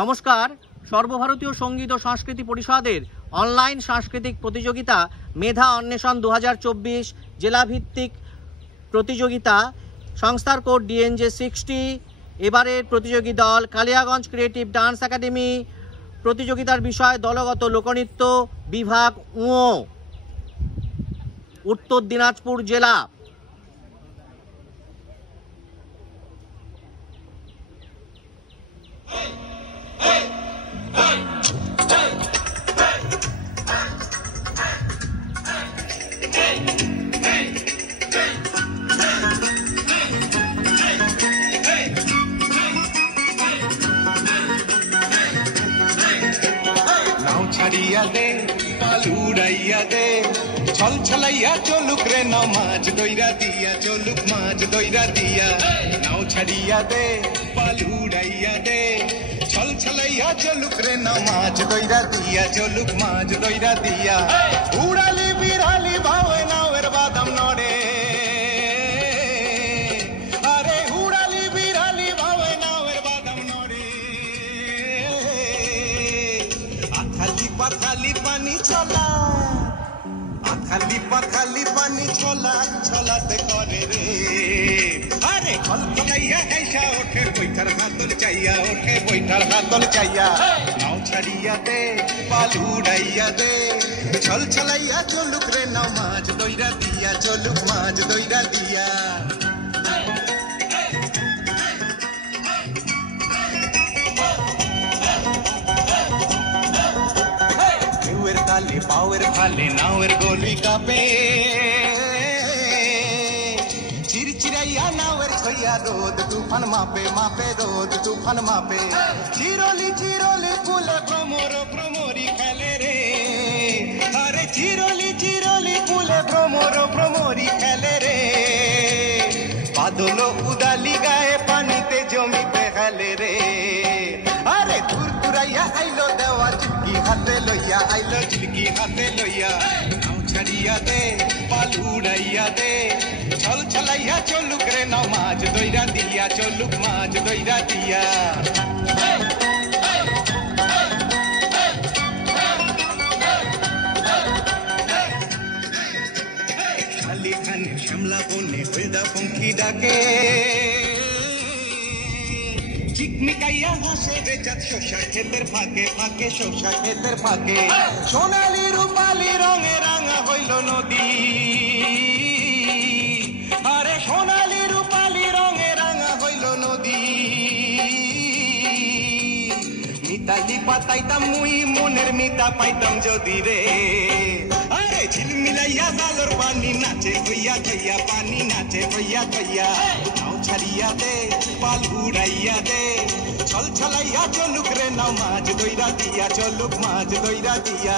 নমস্কার। সর্বভারতীয় সঙ্গীত ও সংস্কৃতি পরিষদের অনলাইন সাংস্কৃতিক প্রতিযোগিতা মেধা অন্বেষণ 2024 জেলাভিত্তিক প্রতিযোগিতা, সংস্থার কোড DNJ 60। এবারের প্রতিযোগী দল কালিয়াগঞ্জ ক্রিয়েটিভ ডান্স একাডেমি। প্রতিযোগিতার বিষয় দলগত লোকনৃত্য বিভাগ উত্তর দিনাজপুর জেলা। छड़िया दे पालूड़ाइया दे छल छलैया चोलुक रे नाव माज दोइरा दिया चोलुक माज दोइरा दिया नाव छड़िया दे पालूड़ाइया दे छल छलैया चोलुक रे नाव माज दोइरा दिया चोलुक माज दोइरा दिया उड़ाली बिराली भावे नावेर बादाम नड़े खाली पानी छोला खाली पानी छोला छोला ते करे रे अरे खल खलैया ऐसा उठे बैठर हाथल चाहिया उठे बैठर हाथल चाहिया नाव छड़िया दे पालूड़ाइया दे छल छलैया चोलुक रे नाव माज दोइरा दिया चोलुक माज दोइरा दिया ताले पावर भाले नावर गोली कापे चिरचिरैया नावर छोया रोद तूफान मापे मापे रोद तूफान मापे चिरोली चिरोली फूले भ्रमरो भ्रमरी खेले रे अरे चिरोली चिरोली फूले भ्रमरो भ्रमरी खेले रे बादलो उदाली गाए पानी ते जमी पे खेले रे अरे दूर दूरैया आइलो देवा चिटकी हाथे लोया आइलो चिटकी हाथे लोया नाव छड़िया दे पालूड़ाइया दे छल छलैया चोलुक रे नाव माज दोइरा दिया चोलुक माज दोइरा दिया खाली खाने श्यामला बोने हल्दा पंखी डाके चिकमिकाइया हासे बेचात शोषा खेतेर फाके फाके शोषा खेतेर फाके सोनाली रूपाली रंगे रांगा हইল नदी अरे सोनाली रूपाली रंगे रांगा हইল नदी मिताली पाताइताम मुई मनेर मिता पाइताम जदि रे अरे झिलमिलाइया जालोर पानी नाचे भैया भैया पानी नाचे भैया भैया नाव छड़िया दे पालूड़ाइया दे छल छलैया चोलुक रे नाव माज दोइरा दिया चोलुक माज दोइरा दिया